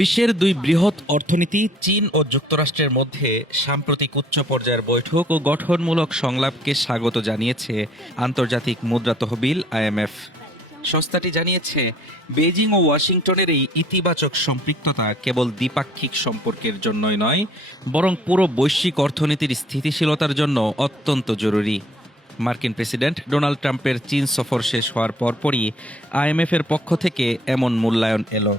বিশ্বের দুই বৃহৎ অর্থনীতি চীন ও যুক্তরাষ্ট্রের মধ্যে সাম্প্রতিক উচ্চ পর্যায়ের বৈঠক ও গঠনমূলক সংলাপকে স্বাগত জানিয়েছে আন্তর্জাতিক মুদ্রা তহবিল আইএমএফ। সংস্থাটি জানিয়েছে, বেইজিং ও ওয়াশিংটনের এই ইতিবাচক সম্পৃক্ততা কেবল দ্বিপাক্ষিক সম্পর্কের জন্যই নয়, বরং পুরো বৈশ্বিক অর্থনীতির স্থিতিশীলতার জন্য অত্যন্ত জরুরি। মার্কিন প্রেসিডেন্ট ডোনাল্ড ট্রাম্পের চীন সফর শেষ হওয়ার পরপরই আইএমএফের পক্ষ থেকে এমন মূল্যায়ন এলো।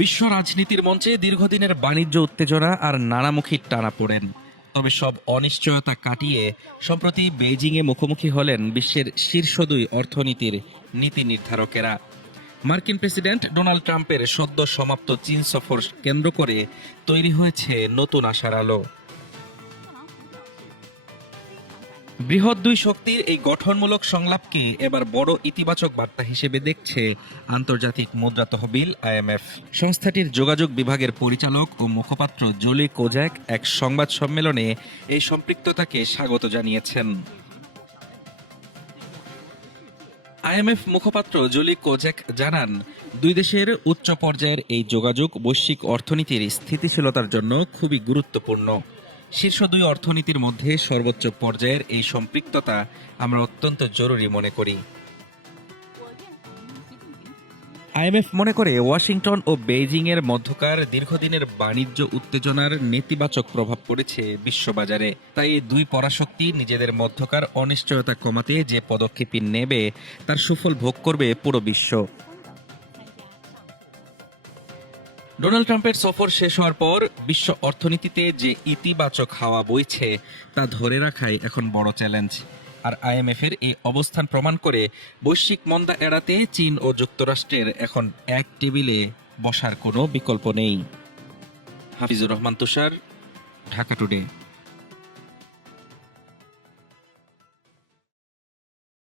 বিশ্ব রাজনীতির মঞ্চে দীর্ঘদিনের বাণিজ্য উত্তেজনা আর নানামুখী টানাপোড়েন। তবে সব অনিশ্চয়তা কাটিয়ে সম্প্রতি বেইজিংয়ে মুখোমুখি হলেন বিশ্বের শীর্ষ দুই অর্থনীতির নীতি নির্ধারকেরা। মার্কিন প্রেসিডেন্ট ডোনাল্ড ট্রাম্পের সদ্য সমাপ্ত চীন সফর কেন্দ্র করে তৈরি হয়েছে নতুন আশার আলো। বৃহৎ দুই শক্তির এই গঠনমূলক সংলাপকে এবার বড় ইতিবাচক বার্তা হিসেবে দেখছে আন্তর্জাতিক মুদ্রা তহবিল আইএমএফ। সংস্থাটির যোগাযোগ বিভাগের পরিচালক ও মুখপাত্র জুলি কোজ্যাক এক সংবাদ সম্মেলনে এই সম্পৃক্ততাকে স্বাগত জানিয়েছেন। আইএমএফ মুখপাত্র জুলি কোজ্যাক জানান, দুই দেশের উচ্চ পর্যায়ের এই যোগাযোগ বৈশ্বিক অর্থনীতির স্থিতিশীলতার জন্য খুবই গুরুত্বপূর্ণ। শীর্ষ দুই অর্থনীতির মধ্যে সর্বোচ্চ পর্যায়ের এই সম্পৃক্ততা আমরা অত্যন্ত জরুরি মনে করি। আইএমএফ মনে করে, ওয়াশিংটন ও বেইজিংয়ের মধ্যকার দীর্ঘদিনের বাণিজ্য উত্তেজনার নেতিবাচক প্রভাব পড়েছে বিশ্ববাজারে। তাই এই দুই পরাশক্তি নিজেদের মধ্যকার অনিশ্চয়তা কমাতে যে পদক্ষেপই নেবে তার সুফল ভোগ করবে পুরো বিশ্ব। ডোনাল্ড ট্রাম্পের সফর শেষ হওয়ার পর বিশ্ব অর্থনীতিতে যে ইতিবাচক হাওয়া বইছে তা ধরে রাখাই এখন বড় চ্যালেঞ্জ। আর আইএমএফের এই অবস্থান প্রমাণ করে, বৈশ্বিক মন্দা এড়াতে চীন ও যুক্তরাষ্ট্রের এখন এক টেবিলে বসার কোনো বিকল্প নেই। হাফিজুর রহমান তুষার, ঢাকা টুডে।